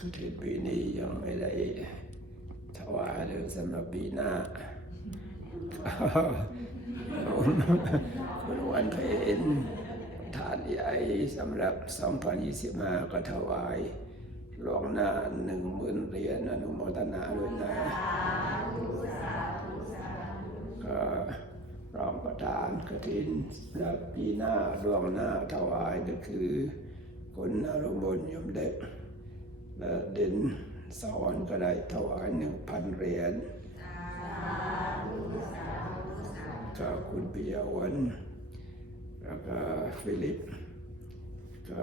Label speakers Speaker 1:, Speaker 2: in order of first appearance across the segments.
Speaker 1: กฐินปีนี้ยังไม่ได้ถวายเลยสำหรับปีหน้าคุณวันเพ็ญทานใหญ่สำหรับ 2025 ก็ถวายหลวงหน้าหนึ่งหมื่นเหรียญอนุโมทนาด้วยนะก็รองประธานกฐินสำหรับปีหน้าดวงหน้าถวายก็คือคุณอารมณ์ยมเด็ก เด่นสอนก็ได้ถวายหนึ่งพันเหรียญก็คุณปิยวันแล้วก็ฟิลิปก็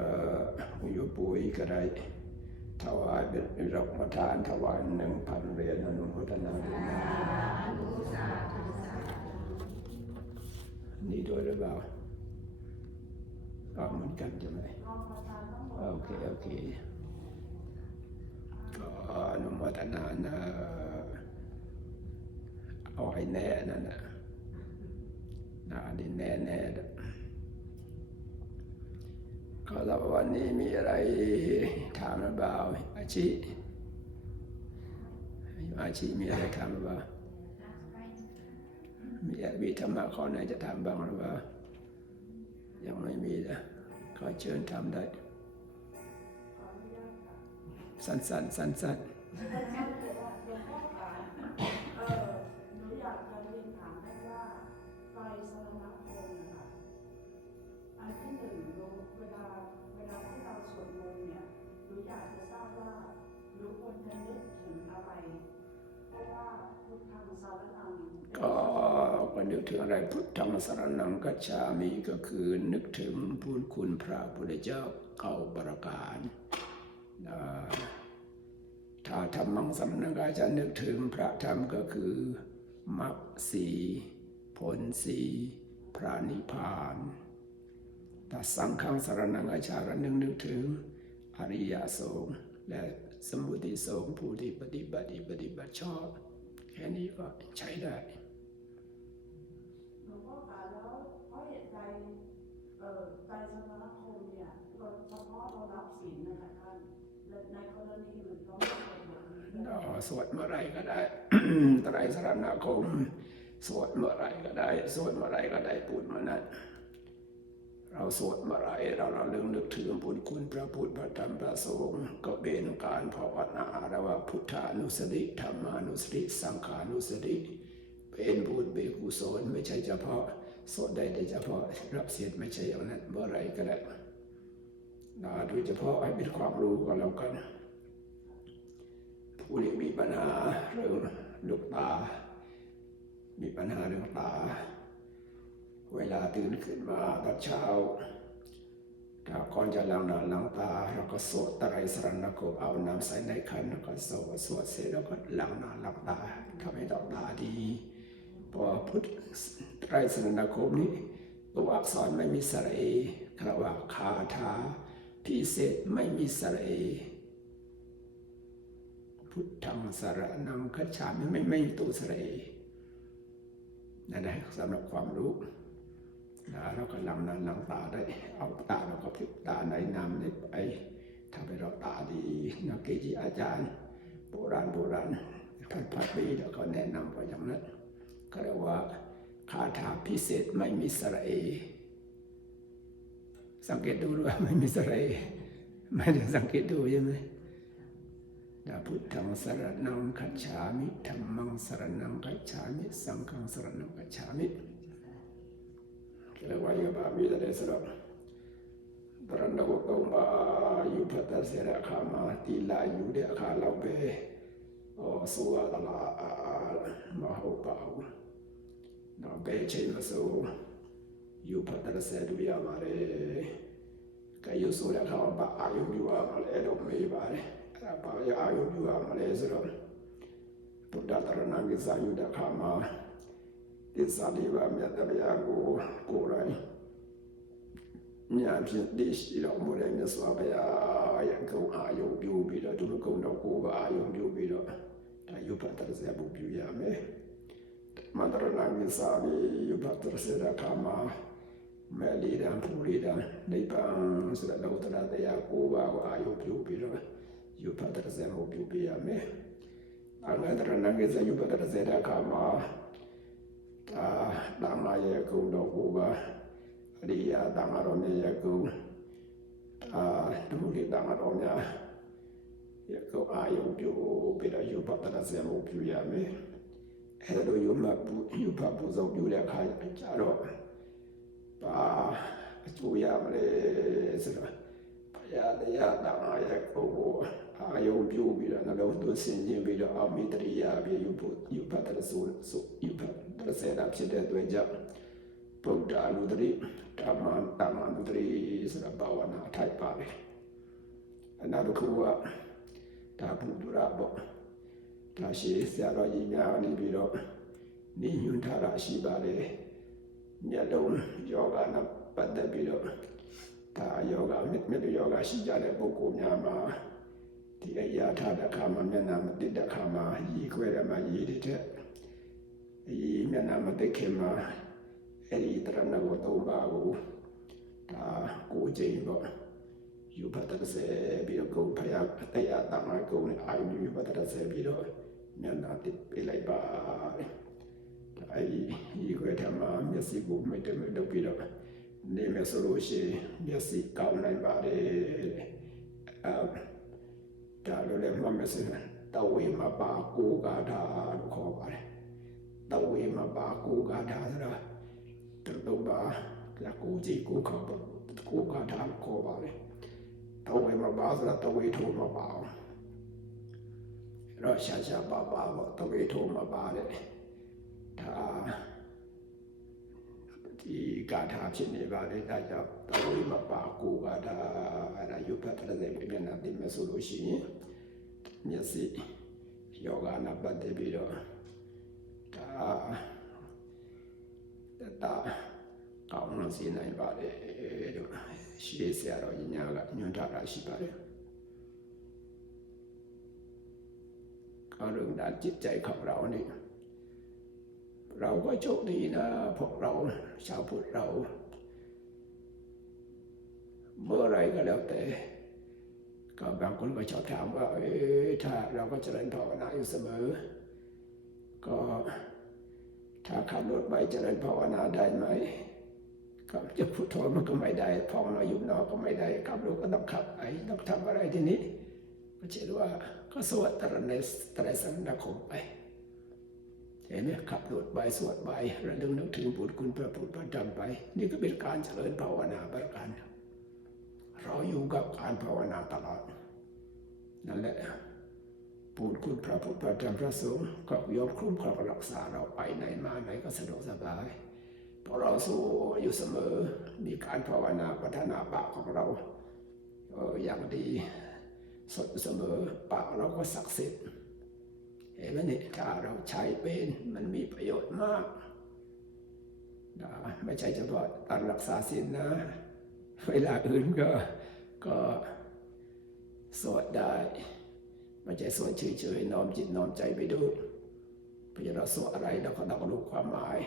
Speaker 1: คุยปุยก็ได้ถวายเป็นรับประทานถวายหนึ่งพันเหรียญอนุโมทนาด้วยนะนี่ด้วยหรือเปล่าก็เหมือนกันใช่ไหมโอเค โอเค นุโมทนานะเอาให้แน่นั่นนะนะนี่แน่แน่ๆนะก็แล้ววันนี้มีอะไรถามหรือเปล่าอาชีอาชีมีอะไรถามหรือเปล่ามีมีธรรมะข้อไหนจะถามบ้างหรือเปล่ายังไม่มีนะขอเชิญทำได้ สั้นๆสั้นๆ
Speaker 2: เออหนูอยากจะเรียนถามท่านว่าไตรสรณคมนะคะอันที่หนึ่งหนูเวลาเวลาที่เราสวดมนต์เนี่ยหนูอยากจะทราบว่าหนูควรจะนึกถึงอะไรเพราะว่าพุทธังสารนัง
Speaker 1: ก็ก็นึกถึงอะไรพุทธังสารนังกัจฉามิก็คือนึกถึงพุทธคุณพระพุทธเจ้าเก่าประการนะ ถ้าธรรมังสรนังก็จะนึกถึงพระธรรมก็คือมรรคสีผลสีพระนิพพานถ้าสังฆังสารนังอาจารย์นึกนึกถึงอริยสงฆ์และสมุติสงฆ์ผู้ที่ปฏิบัติปฏิบัติชอบแค่นี้ก็ใช้ได้
Speaker 2: หลวงพ่อคะแล้วเพราะตุใดเอ่อไตรสรณคมเนี่ยเราเฉพาะเรารับศีลนะคะท่าน
Speaker 1: สวดเมื่อไรก็ได้ไตรสรณคม สวดเมื่อไรก็ได้ สวดเมื่อไรก็ได้พูดเมื่อนั้นเราสวดเมื่อไรเราเราเรื่องนึกถึงบุญคุณพระพุทธพระธรรมพระสงฆ์ก็เป็นการภาวนาเราว่าพุทธานุสติธรรมานุสติสังขานุสติเป็นบุญเป็นกุศลไม่ใช่เฉพาะสวดได้แต่เฉพาะรับเสียไม่ใช่อย่างนั้นเมื่อไรก็ได้ โดยเฉพาะให้เป็นความรู้ก็แล้วกัน ผู้ที่มีปัญหาเรื่องลูกตา มีปัญหาเรื่องตา เวลาตื่นขึ้นมาตอนเช้าถ้าก่อนจะล้างหน้าล้างตาเราก็สวดไตรสรณคมเอาน้ำใส่ในขันแล้วก็สวดสวดเสร็จแล้วก็ล้างหน้าล้างตาทำให้ดอกตาดีเพอพุทธไตรสรณคมนี้ตัวอักษรไม่มีสระเอคำว่าคาถา พิเศษไม่มีสระเอ พุทธังสารนังคัจฉามิไม่ไม่มีตัวสระเอนั่นแหละสำหรับความรู้นะเราก็ลำนั้นลังตาได้ เอาตาเราก็พลิกตาไหนนำได้ไปทำให้เราตาดีนักเกจิอาจารย์ โบราณโบราณท่านพัดปีแล้วก็แนะนำไปอย่างนั้นก็เรียกว่าคาถาพิเศษไม่มีสระเอ สังเกตดูด้วยไม่มีสระเอไม่ได้สังเกตดูใช่ไหม ดาพุทธังสรนังคัจฉามิธรรมังสรนังคัจฉามิ สังฆังสรนังคัจฉามิเรียกว่าโยบามิได้สรับตรันดวกงบายุพัตเสระขามาติลายุเดขาลาเบโอสุวาตลามโหปาวนาเบเชมสุยุพัตเสดุยามาเรကယုဆိုတဲ့အခါမှာအာယုပြုရမှာလဲတော့မေးပါတယ်အဲ့ဒါဘာရအာယုပြုရမှာလဲဆို yopata sadu ya bare kayo sura ka ba ayo biwa male do me bare ba ya ayo biwa male sura buddha tarana ge sayu da kama desa deva mya da ya ko ko rai nya phi de shi da mo le ne swa ba ya ya ko ayo biu bi da du ko da ko ba ayo biu bi da da yopata sadu biu ya me မန္တရဏံဝိသာဝေယုပတ္တရစေရကာမ မဲ့လီဒံပူလီဒံနိဗ္ဗာန်ဆိုတဲ့လောကတရားကိုပါကိုအာယုပြုပြီးတော့ယယူဖတ်တဲ့စံကိုပြုပြရမယ်အငါတရဏဂိစယူဖတ်တဲ့စံတဲ့အခါမှာဒါဓမ္မရဲ့ဂုဏ်တော်ကိုပါအရိယာဓမ္မတော်မြတ်ရဲ့ဂုဏ်အာဒုတိယဓမ္မတော်များရဲ့ဂုဏ်အာယုံပြုပြီးတော့ယူဖတ်တဲ့စံကိုပြုရမယ်အဲလိုယူမှပူယူဖတ်ပူဇော်ပြုတဲ့အခါကျတော့ ပါအကျိုးရမလဲဆိုတော့ဘုရားတရားတော်ရဲ့ကိုယ်ကိုအာယုံပြုပြီးတော့နှလုံးသွင်းဆင်ခြင်ပြီးတော့အမိတရိယာပြယူဖို့ယူဖတ်တဲ့ဆိုဆိုယူဖတ်တဲ့စေတာဖြစ်တဲ့အတွက်ကြောင့်ဗုဒ္ဓအနုတရိဓမ္မဓမ္မအနုတရိဆိုတာဘာဝနာထိုက်ပါလေအနောက်တစ်ခုကဒါဘုဒ္ဓရာပေါ့ဒါရှိဆရာတော်ကြီးများနေပြီးတော့နေညွန်ထားတာရှိပါတယ် မျက်လုံးယောဂနာပတ်သက်ပြီးတော့ဒါယောဂမြင့်မြတ်ယောဂရှိကြတဲ့ပုဂ္ဂိုလ်များမှာဒီအရာထားတဲ့အခါမှာမျက်နှာမတိတဲ့အခါမှာရည်ခွဲတယ်မှာရည်တွေတဲ့ဒီမျက်နှာမတိခင်မှာအဲ့ဒီတရဏဂုံသုံးပါးကိုဒါကိုယ်ချိန်ပေါ့ယူဖတ်တဲ့စေပြီးတော့ကိုယ်ဖယားတရားတမန်ကိုယ်နဲ့အာယုယူဖတ်တဲ့စေပြီးတော့မျက်နှာတိပြလိုက်ပါ အဲ့ဒီရည်ခွဲတယ်မှာမျက်စိကိုမိတ်တယ်မိတ်လုပ်ပြီးတော့နေမယ်ဆိုလို့ရှိရင်မျက်စိကောင်းနိုင်ပါတယ်အဲဒါလိုလည်းမှတ်မယ်ဆိုရင်တဝေမပါကိုဂါထာလို့ခေါ်ပါတယ်တဝေမပါကိုဂါထာဆိုတာတူတော့ပါဒါကိုကြည့်ကိုခေါ်ပါကိုဂါထာလို့ခေါ်ပါတယ်တဝေမပါဆိုတာတဝေထုံမပါအောင်အဲ့တော့ရှာရှာပါပါပေါ့တဝေထုံမပါတယ် ဒါ ဒီဂါထာဖြစ်နေပါလေဒါကြောင့်တဝိမပါကိုဂါထာအဲ့ဒါယုပ္ပတရတဲ့ပြည့်နာတိမဆိုလို့ရှိရင်မျက်စိယောဂနာပတ်သက်ပြီးတော့ဒါတတကောင်းလို့စီနိုင်ပါလေလို့ရှိဆရာတော်ကြီးများကညွှန်ထားတာရှိပါတယ်ကာရုဏာจิตใจของเรา เราก็โชคดีนะพวกเราชาวพุทธเรา เมื่อไรก็แล้วแต่ก็บางคนก็ชอบถามว่าเอ๊ะถ้าเราก็เจริญภาวนาอยู่เสมอ ก็ถ้าขับรถไปเจริญภาวนาได้ไหมก็จะพุทโธมันก็ไม่ได้พองเราอยู่นอกก็ไม่ได้ขับรถก็ต้องขับไปต้องทำอะไรทีนี้ก็เชื่อว่าก็สวดตรในตรสังนาคมไป เห็นไหมขับรถไปสวดไประลึกนึกถึงบุญคุณพระพุทธพระธรรมไป นี่ก็เป็นการเจริญภาวนาประการเราอยู่กับการภาวนาตลอด นั่นแหละบุญคุณพระพุทธพระธรรมพระสงฆ์ก็ยอมคุ้มครองรักษาเราไปไหนมาไหนก็สะดวกสบายเพราะเราสู้อยู่เสมอมีการภาวนาพัฒนาปากของเราเอออย่างดีสดเสมอปากเราก็ศักดิ์สิทธิ์ เห็นไหมนี่ถ้าเราใช้เป็นมันมีประโยชน์มากนะไม่ใช่เฉพาะตอนรักษาศีลนะ เวลาอื่นก็ก็สวดได้ไม่ใช่สวดเฉยๆน้อมจิตน้อมใจไปด้วยเพราะฉะนั้นเราสวดอะไรเราก็ต้องรู้ความหมาย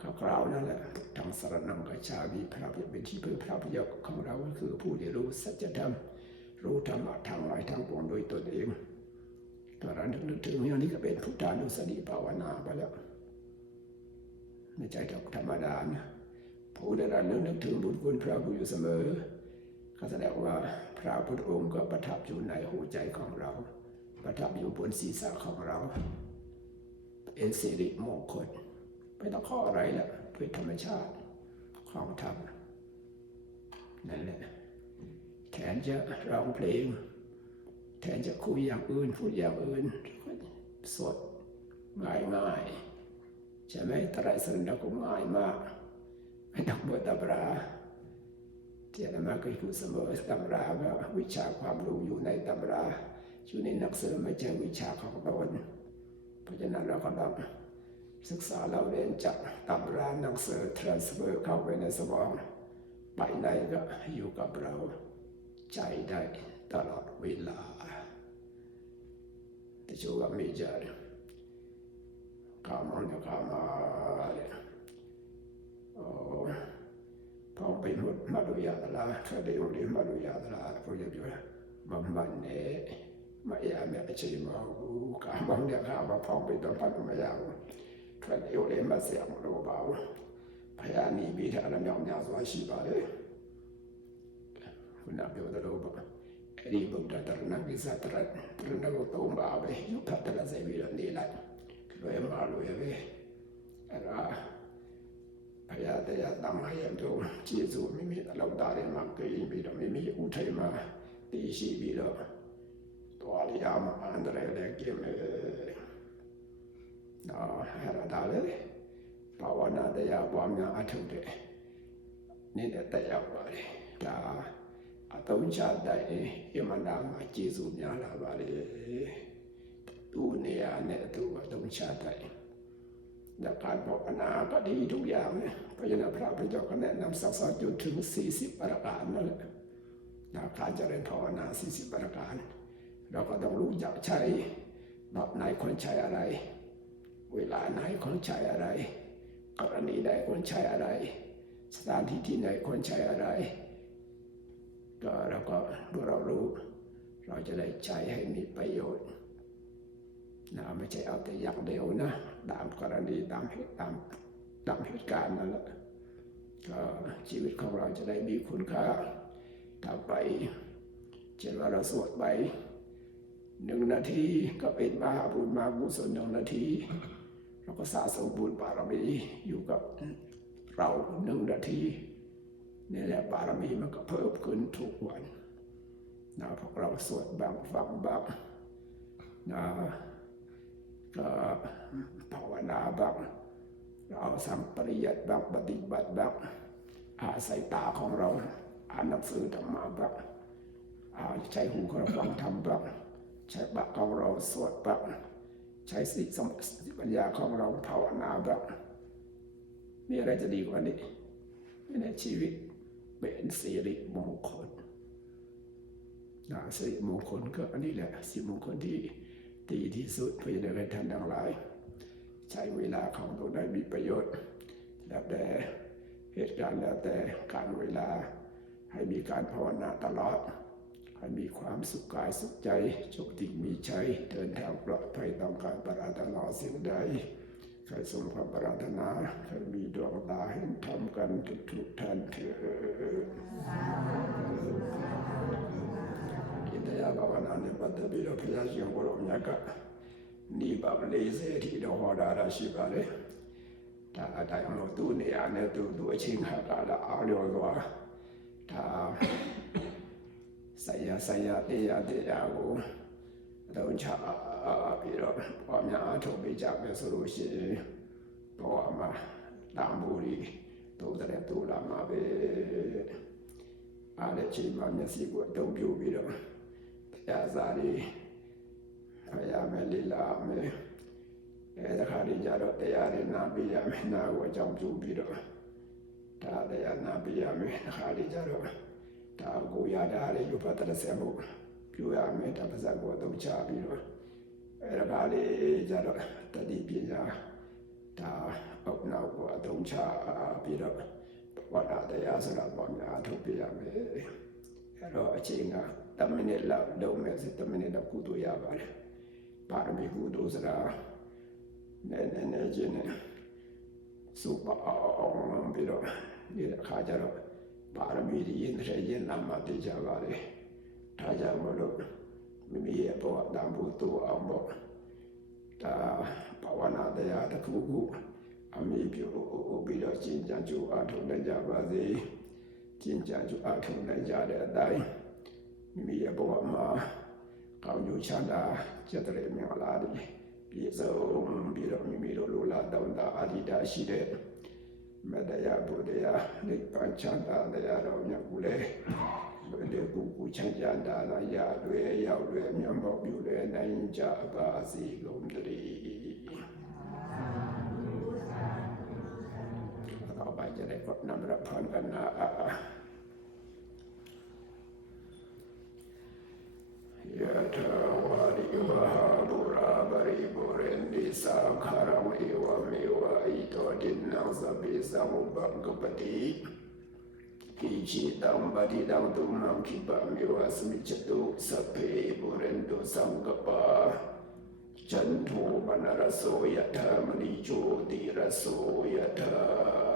Speaker 1: คร่าวๆนั่นแหละทางสารนังกชามีพระเป็นที่พึ่งพระพยกของเราก็คือผู้ที่รู้สัจธรรมรู้ธรรมะทางหลายทางปวงโดยตนเอง ตอนนั้นนึกถึงอย่างนี้ก็เป็นพุทธานุสติภาวนาไปแล้วไม่ใช่ธรรมดานะผู้ได้รับนึกนึกถึงบุญคุณพระผู้อยู่เสมอก็แสดงว่าพระพุทธองค์ก็ประทับอยู่ในหัวใจของเรา ประทับอยู่บนศีรษะของเราเป็นสิริมงคลไม่ต้องข้ออะไรละเป็นธรรมชาติของธรรมนั่นแหละแทนจะร้องเพลง แทนจะคุยอย่างอื่นพูดอย่างอื่นสดง่ายง่ายใช่ไหมไตรสรณก็ง่ายมากไม่ต้องบทตำราที่อาตมาเคยพูดเสมอตำราว่าวิชาความรู้อยู่ในตำราอยู่ในหนักสือไม่ใช่วิชาของตนเพราะฉะนั้นเราก็ต้องศึกษาเราเรียนจากตำราหนังสือ transfer เข้าไปในสมอง ไปไหนก็อยู่กับเราใจได้ตลอดเวลา တချို့ကမေ့ကြတယ်ကာမနကာမတဲ့အော်ပေါင်းပိတ်မှတ်လို့ရသလားထွက်တယ်လို့မှတ်လို့ရသလားဘုရားပြောတာမမှန်နဲ့မရမယ့်အချိန်မဟုတ်ဘူးကာမနဲ့ကာမပေါင်းပိတ်တော့ဖတ်လို့မရဘူးထွက်တယ်လို့မှတ်စရာမလိုပါဘူးဘုရားမိပြီးတဲ့အရမြောက်များစွာရှိပါလေခုနပြောသလိုပါ အဲ့ဒီဗုဒ္ဓတရဏကိစ္စတရတရဏကိုသုံးပါပဲယုတ်ထတရစေပြီးတော့နေလိုက်လွယ်မှာလွယ်ပဲအဲ့ဒါဖယားတရားတမယံတို့ကျေးဇူးမိမိအလောက်သားတွေမှာကြည်ပြီးတော့မိမိဥထိုင်မှာတည်ရှိပြီးတော့တော်ရရမှာအန္တရာယ်လည်းကျင်းမယ်နော်အဲ့ဒါဒါလေဘာဝနာတရားပွားများအထုတ်တဲ့နေတဲ့တရားပါလေဒါ အတုံးချတိုင်းအမနာမှာကျေးဇူးများလာပါလေသူ့နေရာနဲ့သူ့အတုံးချတိုင်းดับการภาวนาก็ดีทุกอย่างเลยเพราะฉะนั้นพระพุทธเจ้าก็แนะนำสักสอนจนถึง 40 ประการนั่นแหละนะการเจริญภาวนา 40 ประการ เราก็ต้องรู้จักใช้แบบไหนคนใช้อะไร เวลาไหนคนใช้อะไร กรณีใดคนใช้อะไร สถานที่ที่ไหนคนใช้อะไร ก็เราก็ดูเรารู้ เราจะได้ใช้ให้มีประโยชน์นะไม่ใช่เอาแต่อย่างเดียวนะตามกรณีตามเหตุตามตามเหตุการณ์นั่นแหละก็ชีวิตของเราจะได้มีคุณค่าต่อไปเช่นว่าเราสวดไปหนึ่งนาทีก็เป็นมหาบุญมากุศลหนึ่งนาที เราก็สะสมบุญบารมีอยู่กับเราหนึ่งนาที นี่แหละบารมีมันก็เพิ่มขึ้นทุกวันนะพวกเราสวดบางฟังบางนะก็ภาวนาบางเราสัมปริยัติบางปฏิบัติบางอาศัยตาของเราอ่านหนังสือธรรมะบางอาใช้หูของเราฟังธรรมบางใช้ปากของเราสวดบางใช้สติสติปัญญาของเราภาวนาแบบมีอะไรจะดีกว่านี้ในชีวิต เป็นสิริมงคลนะสิริมงคลก็อันนี้แหละสิริมงคลที่ดีที่สุดเพื่อจะได้ท่านทั้งหลาย ใช้เวลาของตัวได้มีประโยชน์ แล้วแต่เหตุการณ์แล้วแต่การเวลาให้มีการภาวนาตลอด ให้มีความสุขกายสุขใจโชคดีมีชัยเดินทางปลอดภัยต้องการปรารถนาสิ่งใด ใครสมความปรารถนาใครมีดวงตาเห็นธรรมกันทุกทุกๆท่านเถิดกิตยาภาวนาနဲ့ပတ်သက်ပြီးတော့ဘုရားရှင်ကိုယ်တော်မြတ်ကနိဗ္ဗာန်40အထိတော့ဟောတာတာရှိပါတယ်ဒါအတိုင်းမလို့သူ့နေရာနဲ့သူသူအချိန်ခါကာလအားလျော်စွာဒါ ဆိုင်ရဆိုင်ရတရားတရားကိုအတော့ချပြီး တော့ဘာများအထုတ်ပေးကြမယ်ဆိုလို့ရှိရင်တော့အမှာတန်ဖိုးကြီးတိုးတဲ့တိုးလာမှာပဲအားတဲ့ချိန်မှာမျက်စိကိုအတုံးပြပြီးတော့တရားစားတွေဖယားမယ်လီလာမယ်အဲတခါဒီကြတော့တရားတွေနာပြီးရမယ်နာကိုအကြောင်းပြုပြီးတော့ဒါတရားနာပြီးရမယ်တခါဒီကြတော့ဒါကိုရတာလေယူပတ်တဲ့ဆရာမို့ပြရမယ်တပါးစပ်ကိုတော့ချပြီးတော့ အဲ့ဒါကလေးကြတော့တတိပညာဒါအောက်နောက်ကိုအသုံးချပြီးတော့ဝါဒတရားဆိုတာပေါ့များထုတ်ပြရမယ်အဲ့တော့အချိန်က10မိနစ်လောက်လုံးမဲ့10မိနစ်လောက်ကုသိုလ်ရပါတယ်ပါရမီကုသိုလ်ဆိုတာနည်းနည်းနည်းချင်းနဲ့စူပါအောင်ပြီးတော့ဒီအခါကျတော့ပါရမီတွေရင်တဲ့ရင်လာမှသိကြပါလေဒါကြောင့်မလို့ မိမိရဲ့ဘဝတန်ဖို့တူအောင်ပေါ့ဒါဘာဝနာတရားတစ်ခုခုအမိပြုပြီးတော့ကျင့်ကြံကြိုးအားထုတ်နိုင်ကြပါစေကျင့်ကြံကြိုးအားထုတ်နိုင်ကြတဲ့အတိုင်းမိမိရဲ့ဘဝမှာကောင်းကျိုးချမ်းသာကျက်တဲ့မင်္ဂလာတွေပြည့်စုံပြီးတော့မိမိတို့လိုလားတောင်းတအာရိတာရှိတဲ့မတရားဘုရားနိဗ္ဗာန်ချမ်းသာတရားတော်မြတ်ကိုလေဘယ်လို ကိုကိုချမ်းသာတာလာရလွယ်ရောက်လွယ်မြတ်မောပြုလေနိုင်ကြပါစေကုန်တည်းต่อไปจะได้กดนำรับพรกันนะยะถาวาริวหาบุราบริบุเรนติสาคารังเอวเมวะอิโตดินนังสพพิสังอุปังกปติ กิจิตังปฏิตังตุมังคิปะมิวะสมิจตุสัพเพปุเรนตุสังกปาจันโทปนรสโสยถามณิโชติรสโสยถา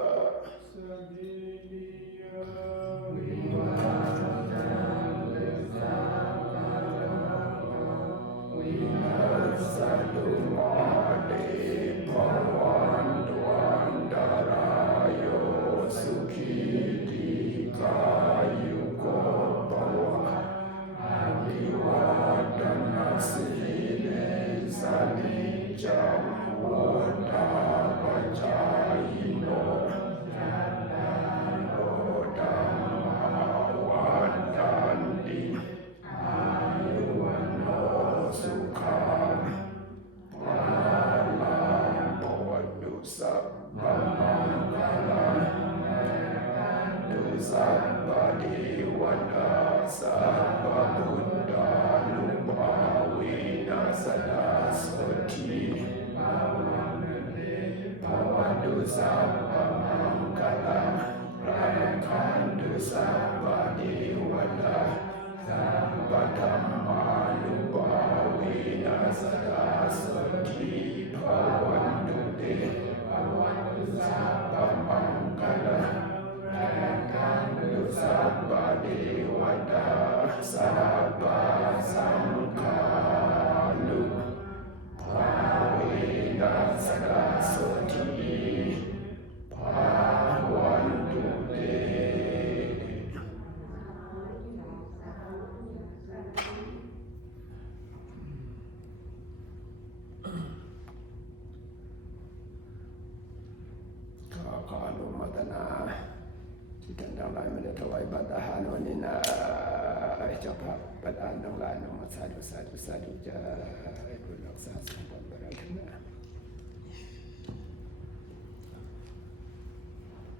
Speaker 1: สัพพะมังคลังรักขันตุสัพพะเทวตาสัพพะธรรมานุภาเวนัสดาสติภาวันตุเตภาวันตุสัพพมังคลังรักขันตุสัพพะเทวตาสัพ ไปบัดอาหารวันนี้นะเจ้าพระบัดอาหารน้องลายน้องมาสาธุสาธุสาธุจะให้คุณรักษาสุข